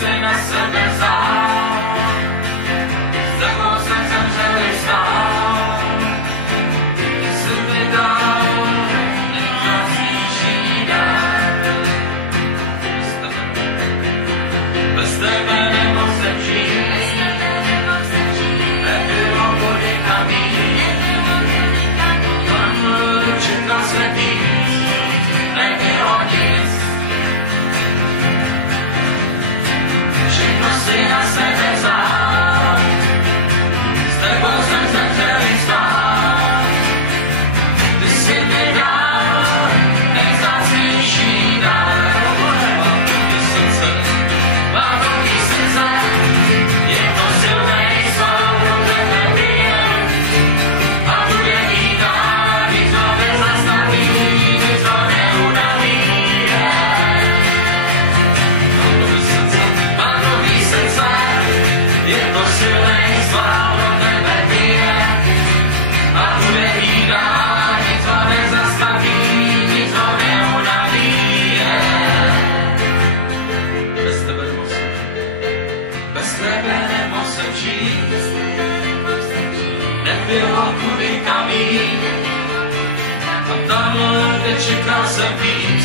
si na sebe vzal, s tebou jsem zemřel i vstál. Ty jsi mi dal nejkrásnější dar. Bez tebe nemohl jsem žít, nebylo vody na mít. Čekal jsem víc, nebylo nic. Všechno si na sebe vzal, s tebou jsem zemřel i vstál. Ty jsi mi dal nejvzácnější dar. Mám nový srdce, je to silnej sval, pro tebe bije a bude jít dál, nic ho nezastaví, nic ho neunaví. Mám nový srdce, je to silnej sval, pro tebe bije a bude jít dál, nic ho nezastaví, nic ho neunaví. Bez tebe nemohl jsem žít, nebylo kudy kam jít. A tam, kde čekal jsem víc,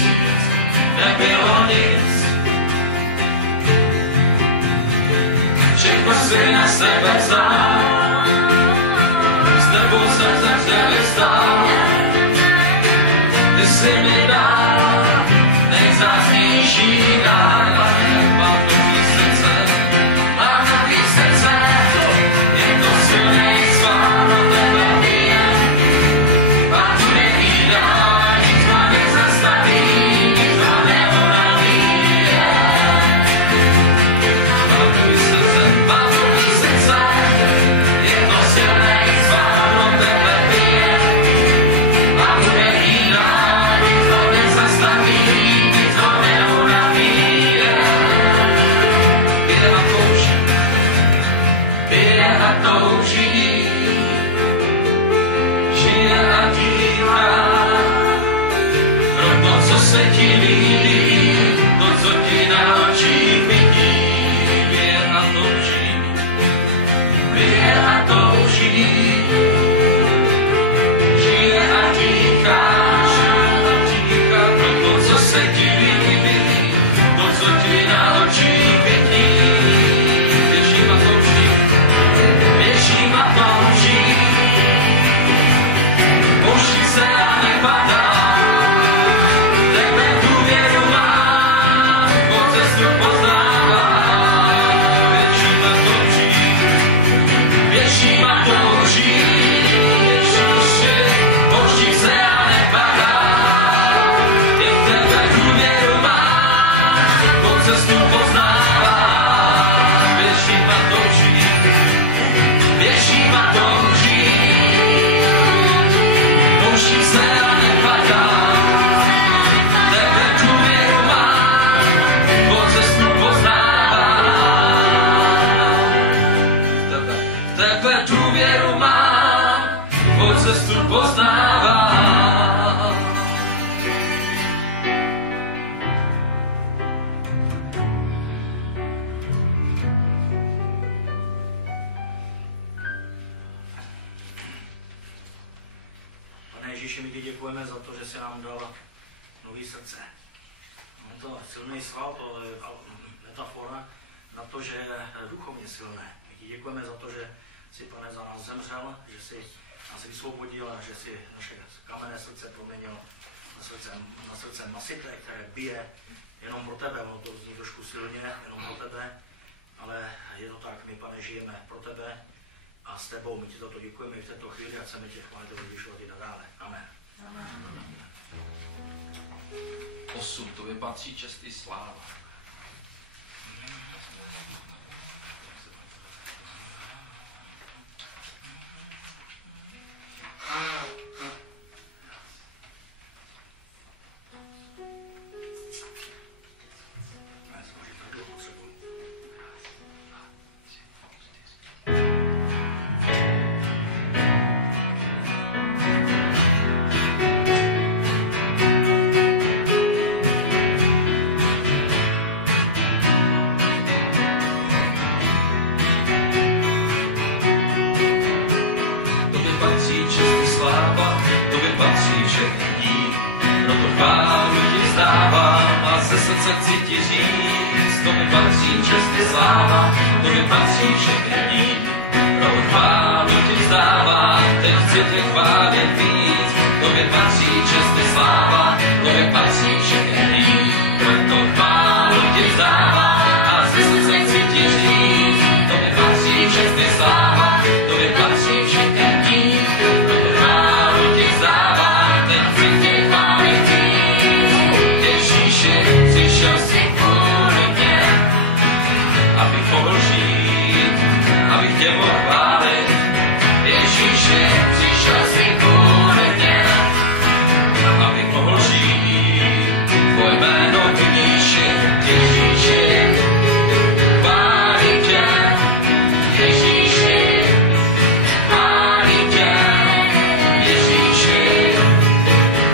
nebylo nic. Všechno si na sebe vzal, s tebou jsem zemřel i vstál. Ty jsi mi dal nejvzácnější dar. Mám nový srdce, mám nový srdce, je to silnej sval, pro tebe bije a bude jít dál, nic ho nezastaví, nic ho neunaví. Mám nový srdce, je to silnej sval, pro tebe bije a bude jít dál, nic ho nezastaví, nic ho neunaví. Bije a touží, žije a dýchá pro to, co se ti líbí, to, co ti na očích vidí. Bije a touží, bije a touží, žije a dýchá pro to, co se ti líbí, to, co ti na očích vidí. Běžím a touží, běžím a touží, pouští se a nepadá. Tebe důvěru mám, po cestu poznávám. Běžím a touží, běžím a touží, pouští se a nepadá. I tebe důvěru mám, po cestu poznávám. Běžím a touží, běžím a touží, pouští se a nepadá. Tebe důvěru mám, po cestu poznávám. Tebe důvěru mám, po cestu poznávám. Pane Ježíši, my ti děkujeme za to, že jsi nám dal nový srdce. Je to silný sval, to je metafora na to, že je duchovně silné. My ti děkujeme za to, že jsi, Pane, za nás zemřel, že jsi nás vysvobodil a že jsi naše kamenné srdce proměnil na srdce masité, které bije jenom pro tebe. Ono to zní trošku silně, jenom pro tebe, ale je to tak, my, Pane, žijeme pro tebe a s tebou. My ti za to děkujeme i v této chvíli a chceme tě chválit a vyvyšovat i nadále. Amen. Osud, tobě patří čest i sláva. srdce chci ti říct, to mi patří čest i sláva, to mi patří všechny dní. Pro chválu ti vzdávám, teď chci tě chválit víc, to mi patří čest i sláva, to mi patří všechny dní. Proto chválu ti vzdávám a ze srdce chci ti říct, to mi patří čest i sláva, to mi patří všechny dní. Proto chválu ti vzdávám, teď chci tě chválit víc. Ježíši, přišel jsi kvůli mě, abych mohl žít, abych tě mohl chválit. Ježíši, přišel jsi kvůli mě, abych mohl žít, tvoje jméno vyníši. Ježíši, chválím tě, Ježíši, chválím tě, Ježíši,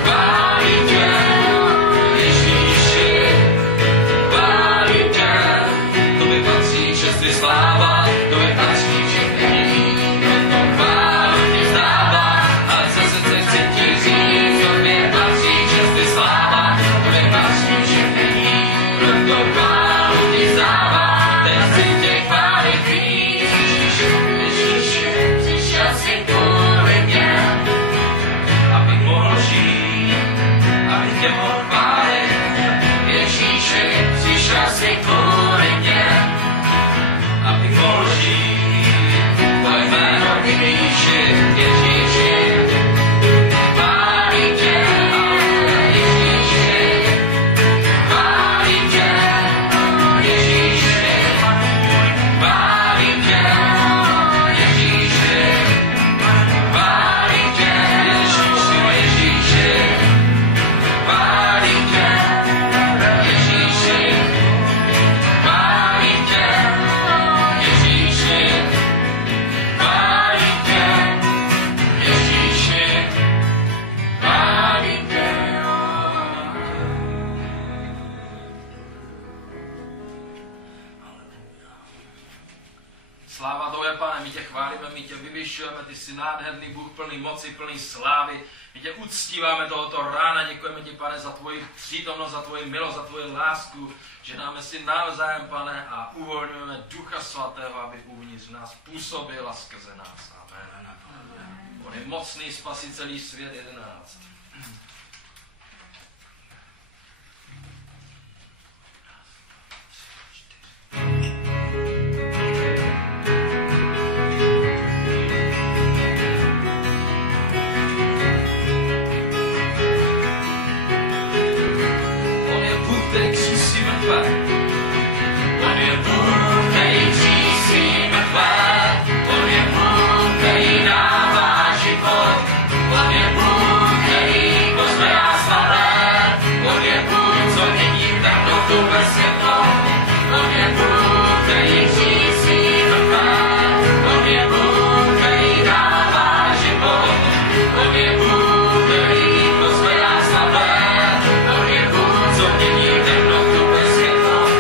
chválím tě, Ježíši, chválím tě. To mi patří čest i sláva, to mi patří všechny. Proto chválu ti vzdávám a ze srdce chci ti říct, to mi patří čest i sláva, to mi patří všechny. Proto chválu ti vzdávám, teď chci tě chválit víc. Ježíši, přišel jsi kvůli mě, abych mohl žít, abych tě mohl chválit. Ježíši, přišel jsi kvůli mě, abych mohl žít, tvoje jméno vyníši. Ježíši, chválím tě, Ježíši, chválím tě, Ježíši, chválím tě, Ježíši, chválím tě, Ježíši, chválím tě, Ježíši, chválím tě, Ježíši, chválím tě, Ježíši, chválím tě. Sláva tvoje, Pane, my tě chválíme, my tě vyvyšujeme, ty jsi nádherný Bůh, plný moci, plný slávy. My tě uctíváme tohoto rána, děkujeme ti, Pane, za tvoji přítomnost, za tvoji milost, za tvoji lásku, že dáme si navzájem, Pane, a uvolňujeme Ducha Svatého, aby uvnitř nás působil a skrze nás. Amen. On je mocný, spasí celý svět. 11. On je Bůh, který křísí mrtvé. On je Bůh, který křísí mrtvé. On je Bůh, který dává život. On je Bůh, který pozvedá slabé. On je Bůh, co není temnotu ve světlo. On je Bůh, který křísí mrtvé. On je Bůh, který dává život. On je Bůh, který pozvedá slabé. On je Bůh, co mění temnotu ve světlo.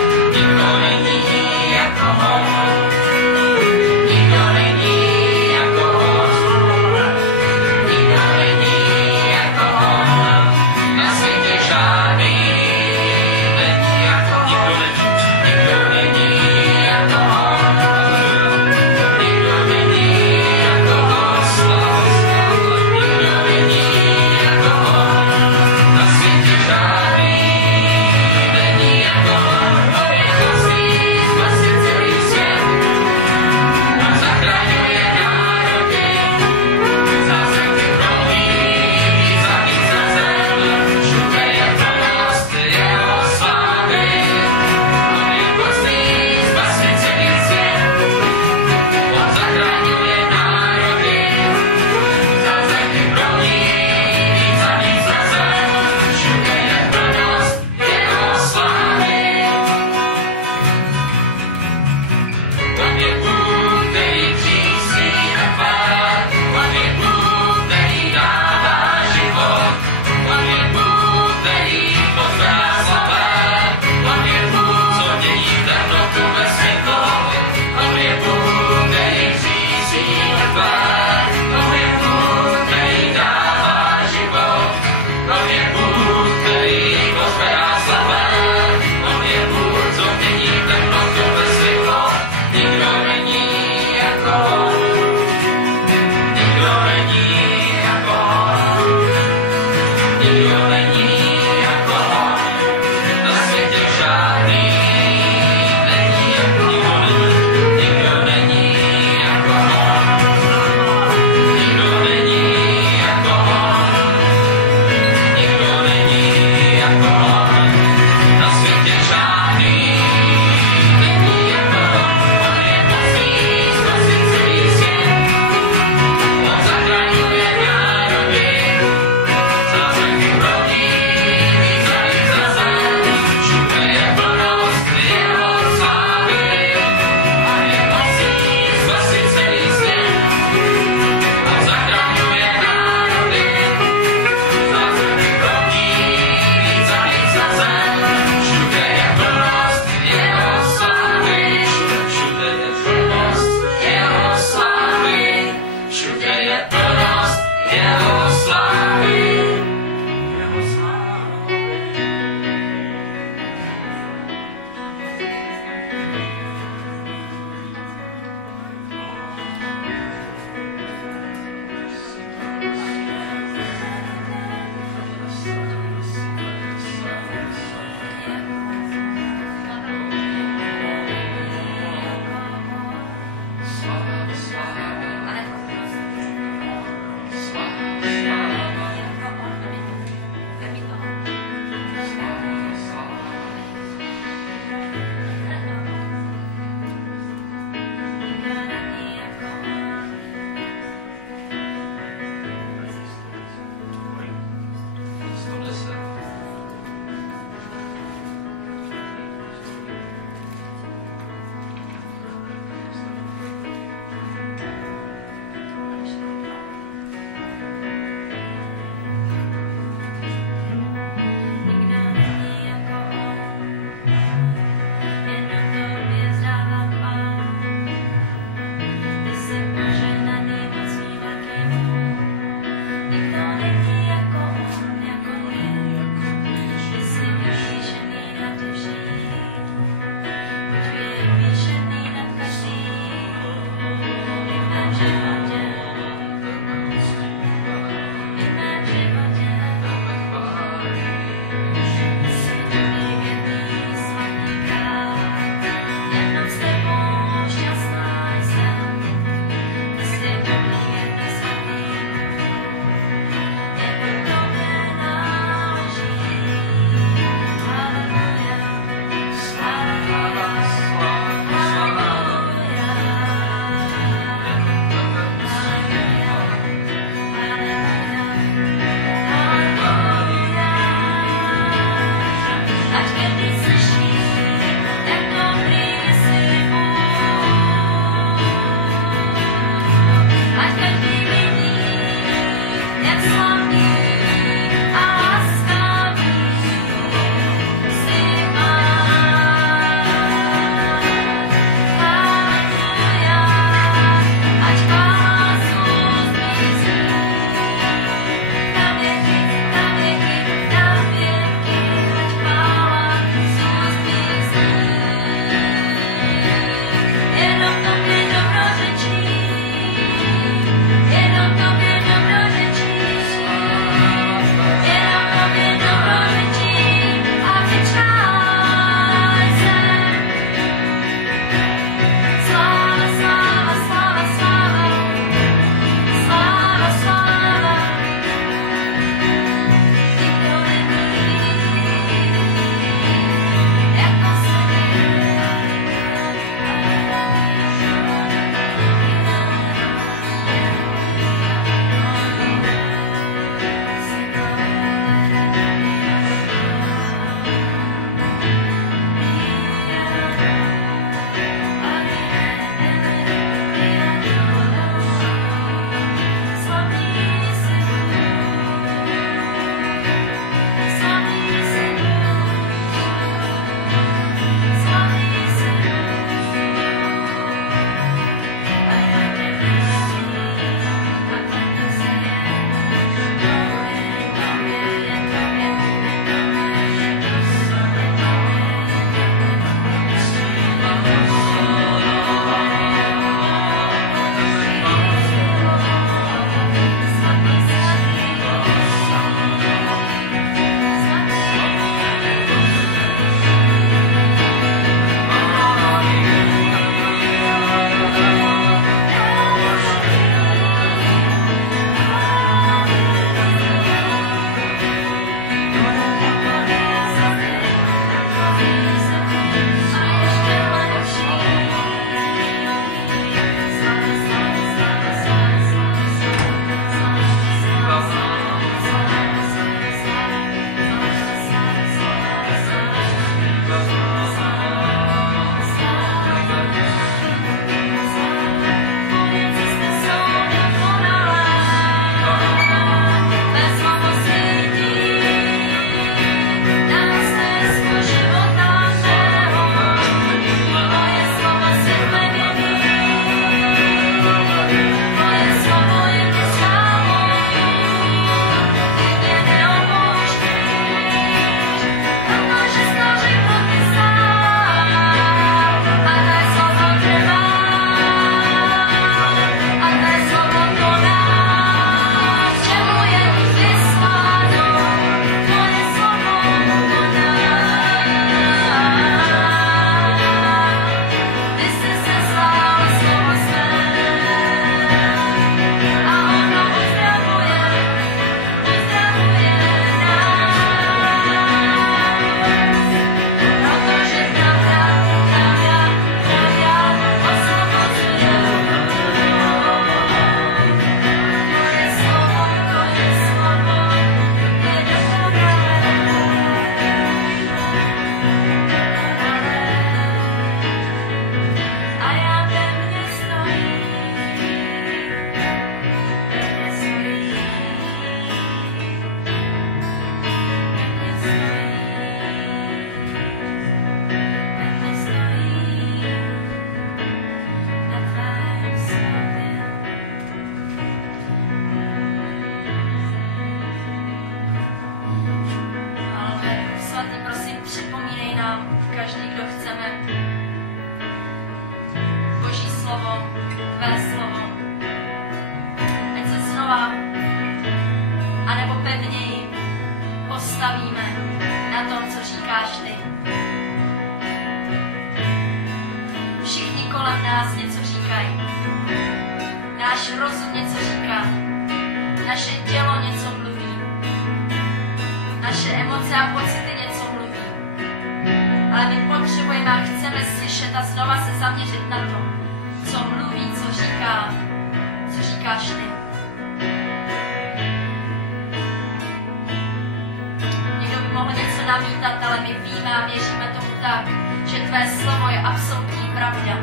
namítat, ale my víme a věříme tomu tak, že tvé slovo je absolutní pravda.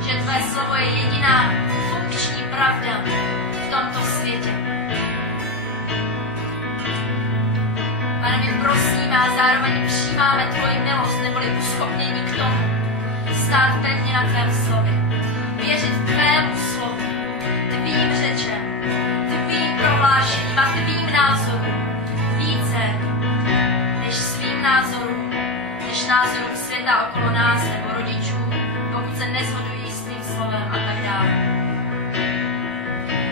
Že tvé slovo je jediná funkční pravda v tomto světě. Pane, my prosíme a zároveň přijímáme tvoji milost neboli uschopnění k tomu, stát pevně na tvém slově. Věřit tvému slovu, tvým řečem, tvým prohlášením a tvým názorům více než svým názorům, než názorům světa okolo nás nebo rodičů, pokud se neshodují s tvým slovem a tak dále.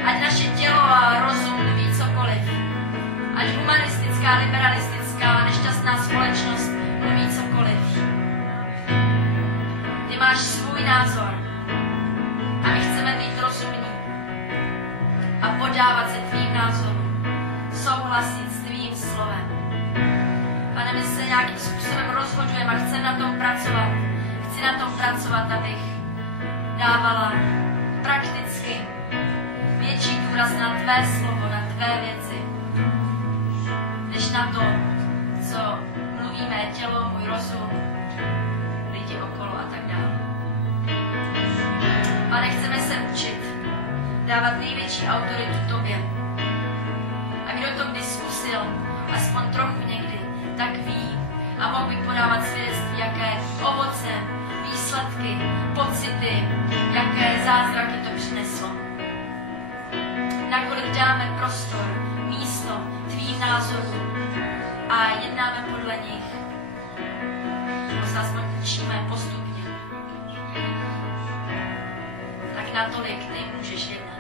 Ať naše tělo a rozum mluví cokoliv, ať humanistická, liberalistická, nešťastná společnost mluví cokoliv. Ty máš svůj názor a my chceme být rozumní a podávat se tvým názorům, souhlasit s tvým slovem. Pane, my se nějakým způsobem rozhodujeme a chceme na tom pracovat. Chci na tom pracovat, abych dávala prakticky větší důraz na tvé slovo, na tvé věci, než na to, co mluví mé tělo, můj rozum, lidi okolo a tak dále. Pane, chceme se učit dávat největší autoritu tobě. A kdo to kdy zkusil, aspoň trochu někdy, tak ví a mohl by podávat svědectví, jaké ovoce, výsledky, pocity, jaké zázraky to přineslo. Nakolik dáme prostor, místo tvým názorům a jednáme podle nich, nebo se aspoň učíme postupně, tak natolik ty můžeš jednat.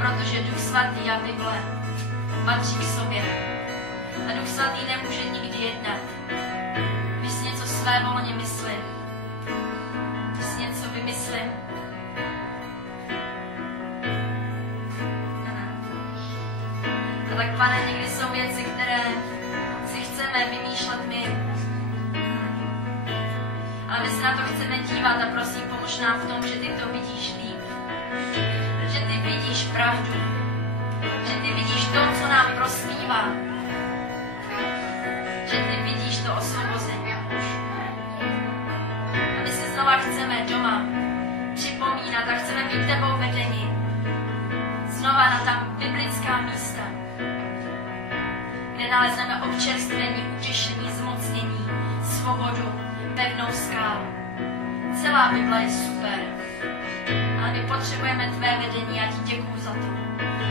Protože Duch Svatý a Bible patří k sobě. A Duch Svatý nemůže nikdy jednat, když si něco svévolně myslím, když si něco vymyslím. A tak, Pane, někdy jsou věci, které si chceme vymýšlet my. Ale my se na to chceme dívat a prosím, pomož nám v tom, že ty to vidíš líp. Že ty vidíš pravdu. Že ty vidíš to, co nám prospívá. Že ty vidíš to osvobození. A my si znova chceme doma připomínat a chceme být tebou vedeni. Znova na ta biblická místa, kde nalezneme občerstvení, utěšení, zmocnění, svobodu, pevnou skálu. Celá Bible je super, ale my potřebujeme tvé vedení a ti děkuju za to,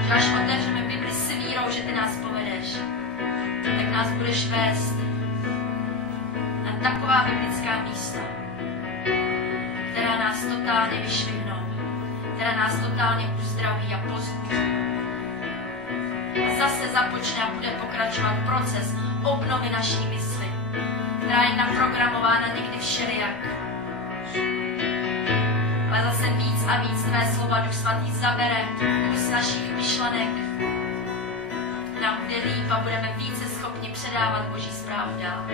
že až otevřeme Bibli s vírou, že ty nás povedeš, tak nás budeš vést na taková biblická místa, která nás totálně vyšvihnou, která nás totálně uzdraví a pozbudí. A zase započne a bude pokračovat proces obnovy naší mysli, která je naprogramována někdy všelijak. Ale zase víc a víc tvé slova Duch Svatý zabere z našich myšlenek. Nám bude líp a budeme více schopni předávat Boží zprávu dál.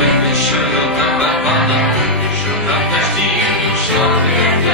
Vyvyšuju tebe, Pane, na každý člověk.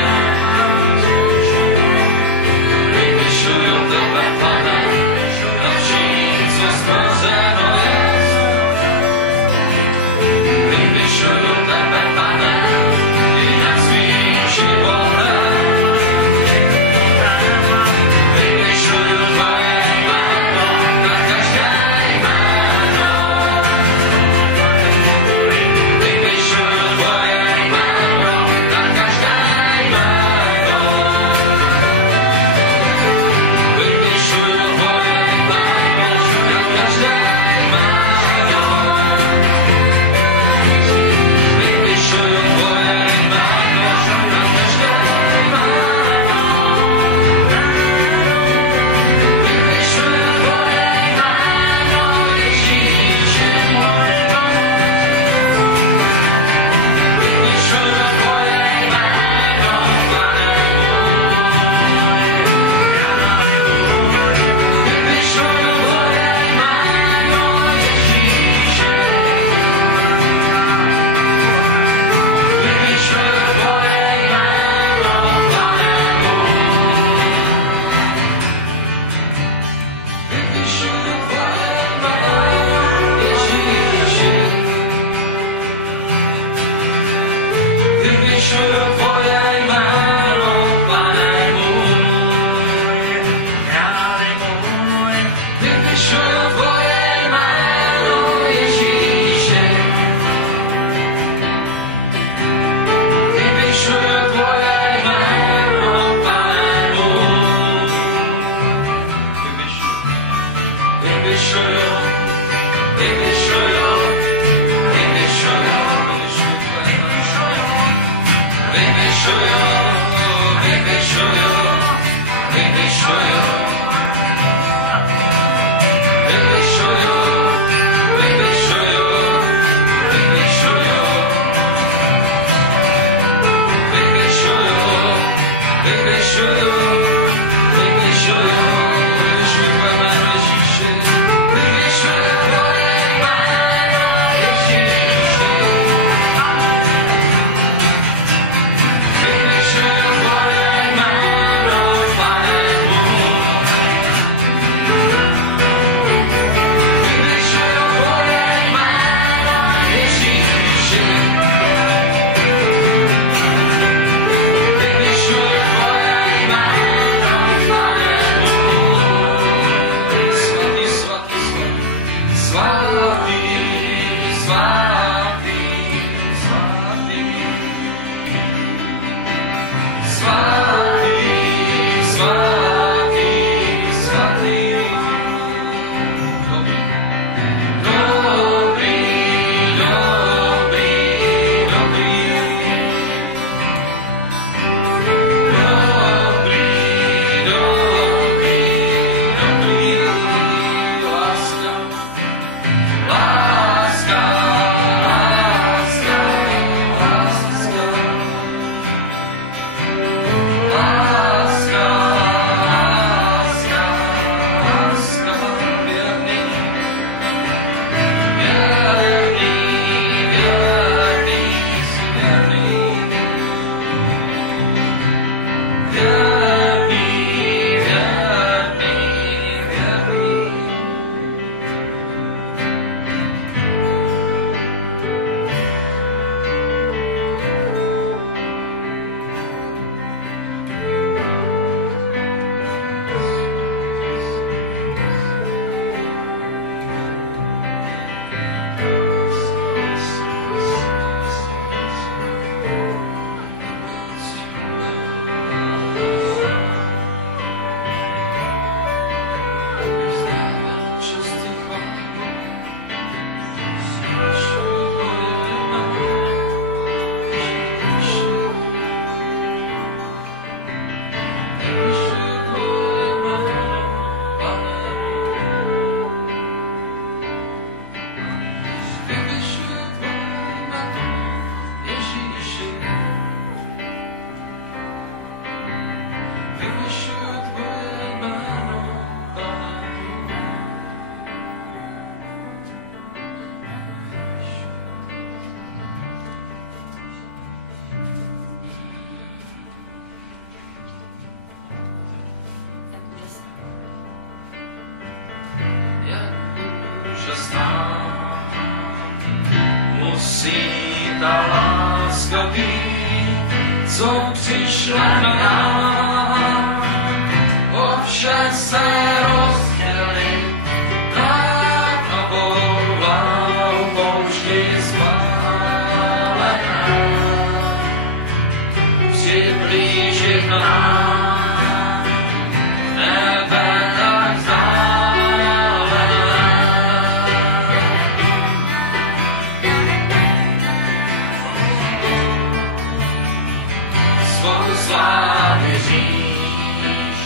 stát. Musí ta láska být, co přišla na nás, o vše se rozdělit, tak novou válkou vždy spálená, přiblížit nám nebe tak vzdálené. Svou slávy říš,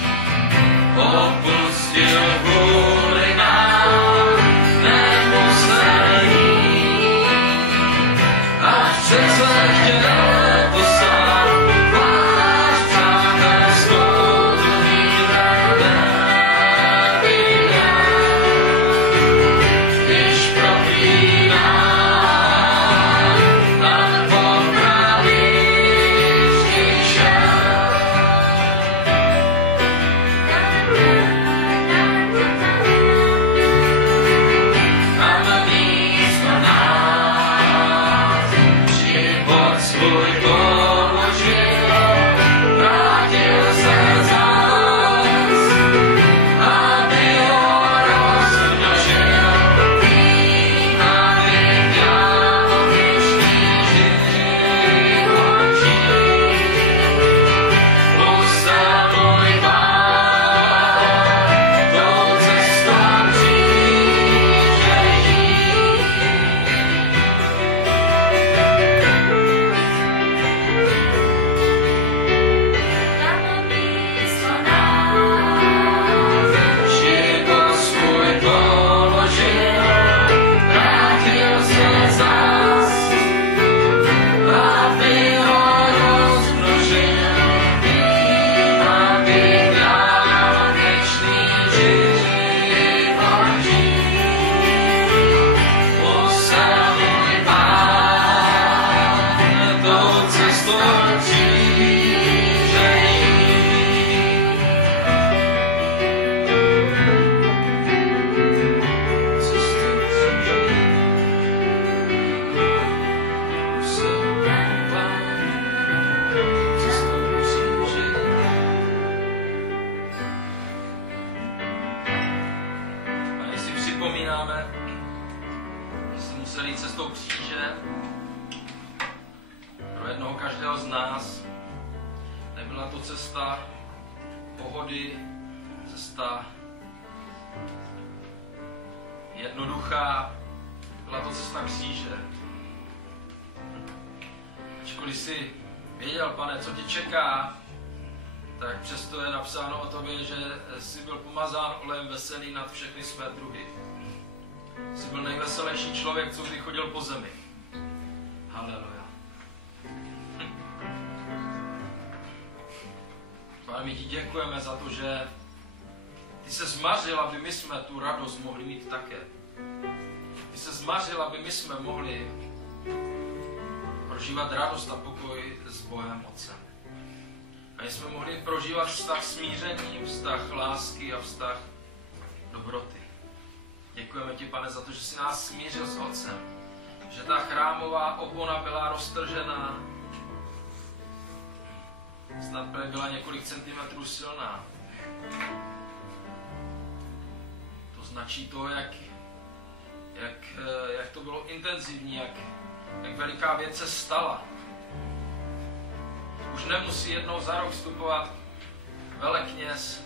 opustil kvůli nám, nemusel jít, až přece chtěl to sám, váš přátelskou tu výhradě vydal. Když proklínám, tak popravíš šel. Tam místo nás život svůj položil, vrátil se zas, aby ho rozmnožil, tím, aby dělal věčný život žít. Musel můj pán tou cestou kříže jít. Tam místo nás Život svůj položil, vrátil se zas, aby ho rozmnožil, tím, aby dělal věčný život žít. Musel můj pán tou cestou kříže jít. A když si připomínáme, že jsme museli jít cestou kříže, pro jednoho každého z nás nebyla to cesta pohody, cesta jednoduchá, byla to cesta kříže. Ačkoliv jsi věděl, Pane, co tě čeká, tak přesto je napsáno o tobě, že jsi byl pomazán olejem veselý nad všechny své druhy. Jsi byl nejveselější člověk, co kdy chodil po zemi. Haleluja. Pane, my ti děkujeme za to, že ty se zmařil, aby my jsme tu radost mohli mít také. Ty se zmařil, aby my jsme mohli prožívat radost a pokoj s Bohem Otcem. A my jsme mohli prožívat vztah smíření, vztah lásky a vztah dobroty. Děkujeme ti, Pane, za to, že jsi nás smířil s Otcem. Že ta chrámová opona byla roztržená. Snad byla několik centimetrů silná. To značí to, jak to bylo intenzivní, jak veliká věc se stala. Už nemusí jednou za rok vstupovat velekněz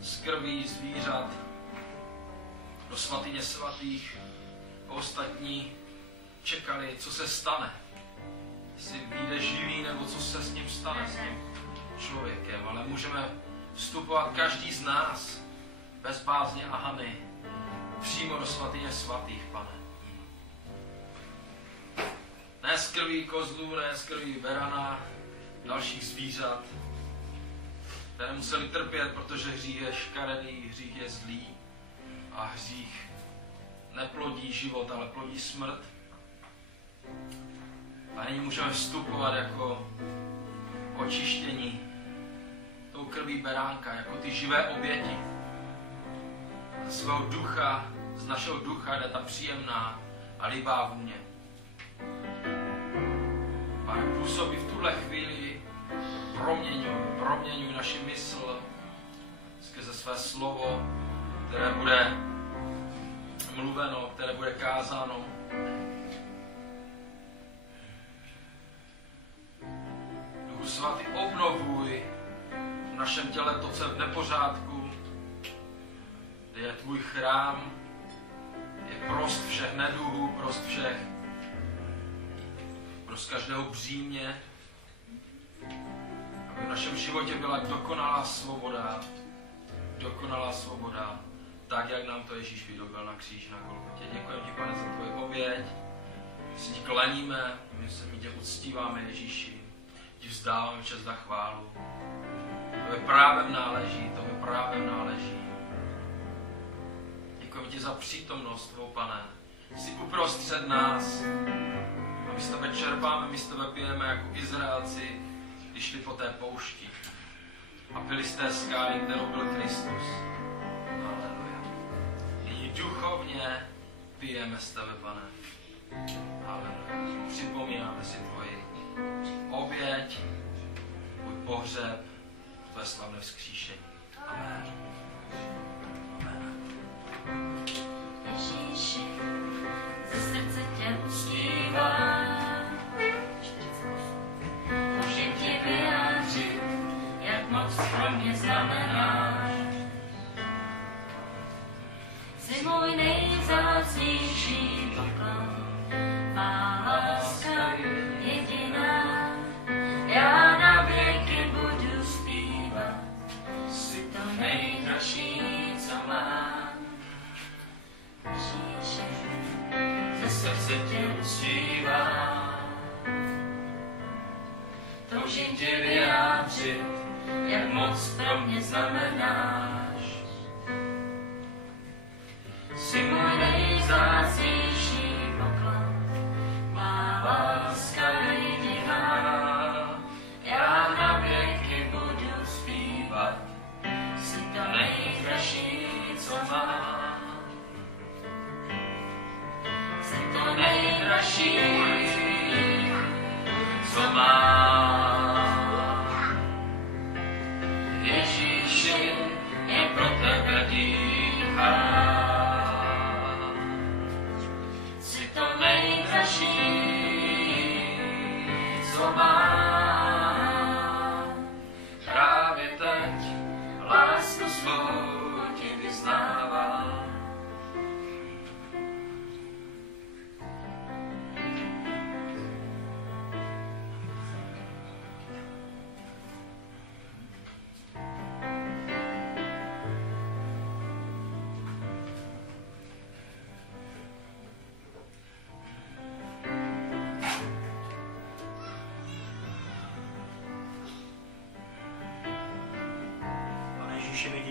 z krví zvířat do svatyně svatých. Ostatní čekali, co se stane. Jestli vyjde živý, nebo co se s ním stane, s tím člověkem. Ale můžeme vstupovat každý z nás bez bázně a hany přímo do svatyně svatých, Pane. Ne z krví kozlů, ne z krví berana, dalších zvířat, které museli trpět, protože hřích je škaredý, hřích je zlý a hřích neplodí život, ale plodí smrt. A nyní můžeme vstupovat jako očištění tou krví beránka, jako ty živé oběti ze svého ducha, z našeho ducha jde ta příjemná a líbá vůně. Pane, působí v tuhle chvíli, proměňuj naši mysl skrze své slovo, které bude mluveno, které bude kázáno. Duchu svatý, obnovuj v našem těle to, co je v nepořádku, kde je tvůj chrám, je prost všech neduhů, prost každého břímě, aby v našem životě byla dokonalá svoboda, tak, jak nám to Ježíš vydobil na kříži na Golgotě. Děkujeme ti, Pane, za tvoji oběť, my se ti klaníme, my tě uctíváme, Ježíši, ti vzdáváme čest a chválu. To je právem náleží. Děkujeme ti za přítomnost tvou, Pane. Jsi uprostřed nás. A my z tebe čerpáme, my z tebe pijeme jako Izraelci, když šli po té poušti. A pili z té skály, kterou byl Kristus. Haleluja. Nyní duchovně pijeme z tebe, Pane. Haleluja. Připomínáme si tvoji oběť, tvůj pohřeb, tvoje slavné vzkříšení. Amen. Ježíši, ze srdce tě uctívám, můžem tě vyjádřit, jak moc pro mě znamenáš. Jsi můj nejvzácnější poklon, má láska jediná, já na věky budu zpívat, jsi to nejdražší, co mám. Ježíši, ze srdce tě uctívám, toužím tě vyjádřit, jak moc pro mě znamenáš. Jsi můj nejvzácnější poklon, má láska jediná, já na věky budu zpívat, jsi to nejdražší, co mám. Jsi to nejdražší, co mám. Ježíši, je pro tebe dýchám. Jsi to nejdražší, co mám. Právě teď lásku svou ti vyznávám.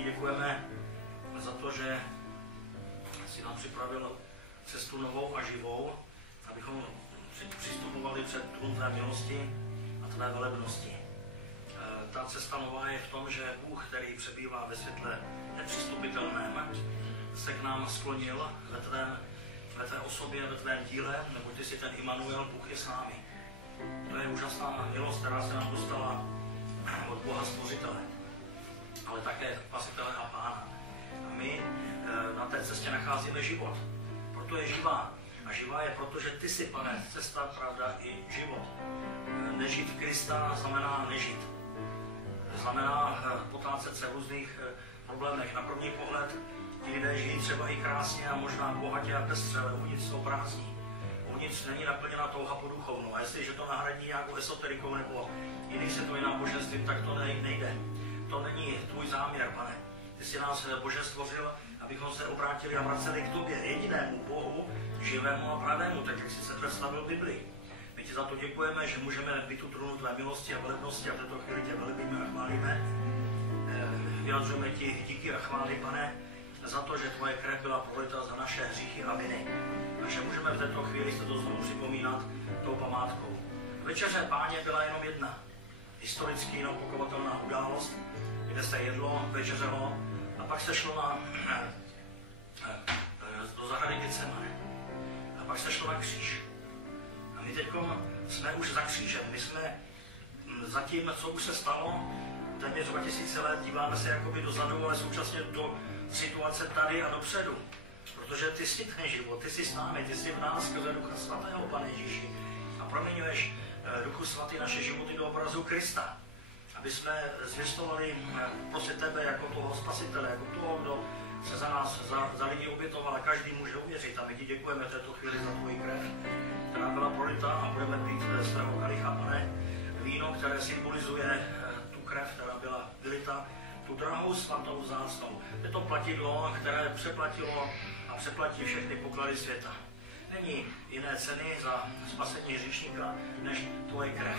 Děkujeme za to, že si nám připravil cestu novou a živou, abychom přistupovali před trůn tvé milosti a tvé velebnosti. Ta cesta nová je v tom, že Bůh, který přebývá ve světle nepřistupitelném, se k nám sklonil ve tvé osobě, ve tvém díle, nebo ty jsi ten Immanuel, Bůh je s námi. To je úžasná milost, která se nám dostala od Boha Stvořitele, ale také Spasitele a Pána. A my na té cestě nacházíme život. Proto je živá. A živá je proto, že ty jsi, Pane, cesta, pravda i život. Nežít v Krista znamená nežít. Znamená potácet se v různých problémech. Na první pohled ti lidé žijí třeba i krásně a možná bohatě a pestře, ale uvnitř jsou prázdní. Uvnitř není naplněna touha po duchovnou. A jestliže to nahradí nějakou esoterikou nebo jiný světový náboženstvím, tak to nejde. To není tvůj záměr, Pane. Ty jsi nás, Bože, stvořil, abychom se obrátili a vraceli k tobě, jedinému Bohu, živému a pravému, tak jak jsi se představil v Biblii. My ti za to děkujeme, že můžeme být u trůnu tvé milosti a velebnosti a v této chvíli tě velebíme a chválíme. Vyjadřujeme ti díky a chvály, Pane, za to, že tvoje krev byla prolita za naše hříchy a viny. A že můžeme v této chvíli se to znovu připomínat tou památkou. Večeře Páně byla jenom jedna. Historicky neopakovatelná událost, kde se jedlo, večeřelo a pak se šlo do zahrady Getsemane. A pak se šlo na kříž. A my teď jsme už za křížem. My jsme za tím, co už se stalo, téměř 2000 let, díváme se jakoby dozadu, ale současně do situace tady a dopředu. Protože ty jsi ten život, ty jsi s námi, ty jsi v nás skrze Ducha Svatého, Pane Ježíši. A proměňuješ Duchu Svatý naše životy do obrazu Krista. Aby jsme zvěstovali prostě tebe jako toho spasitele, jako toho, kdo se za nás, za lidi obětoval a každý může uvěřit. A my ti děkujeme v této chvíli za tvoji krev, která byla prolitá a budeme pít z tvého kalicha, Pane, víno, které symbolizuje tu krev, která byla vylita, tu drahou, svatou, vzácnou. Je to platidlo, které přeplatilo a přeplatí všechny poklady světa. Není jiné ceny za spasení hříšníka než tvoje krev.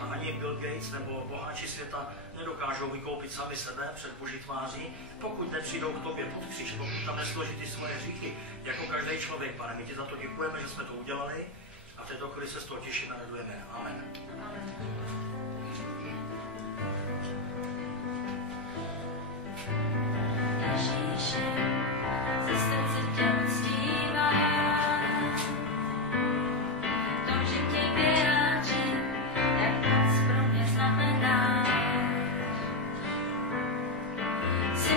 A ani Bill Gates nebo boháči světa nedokážou vykoupit sami sebe před Boží tváří, pokud nepřijdou k tobě pod kříž, pokud tam nesloží ty svoje hříchy, jako každý člověk, Pane. My ti za to děkujeme, že jsme to udělali a v této chvíli se z toho těšíme a radujeme. Amen. Ježíši, ze srdce tě uctívám, to, že tě vyjádřím, jak moc pro mě znamenáš. Jsi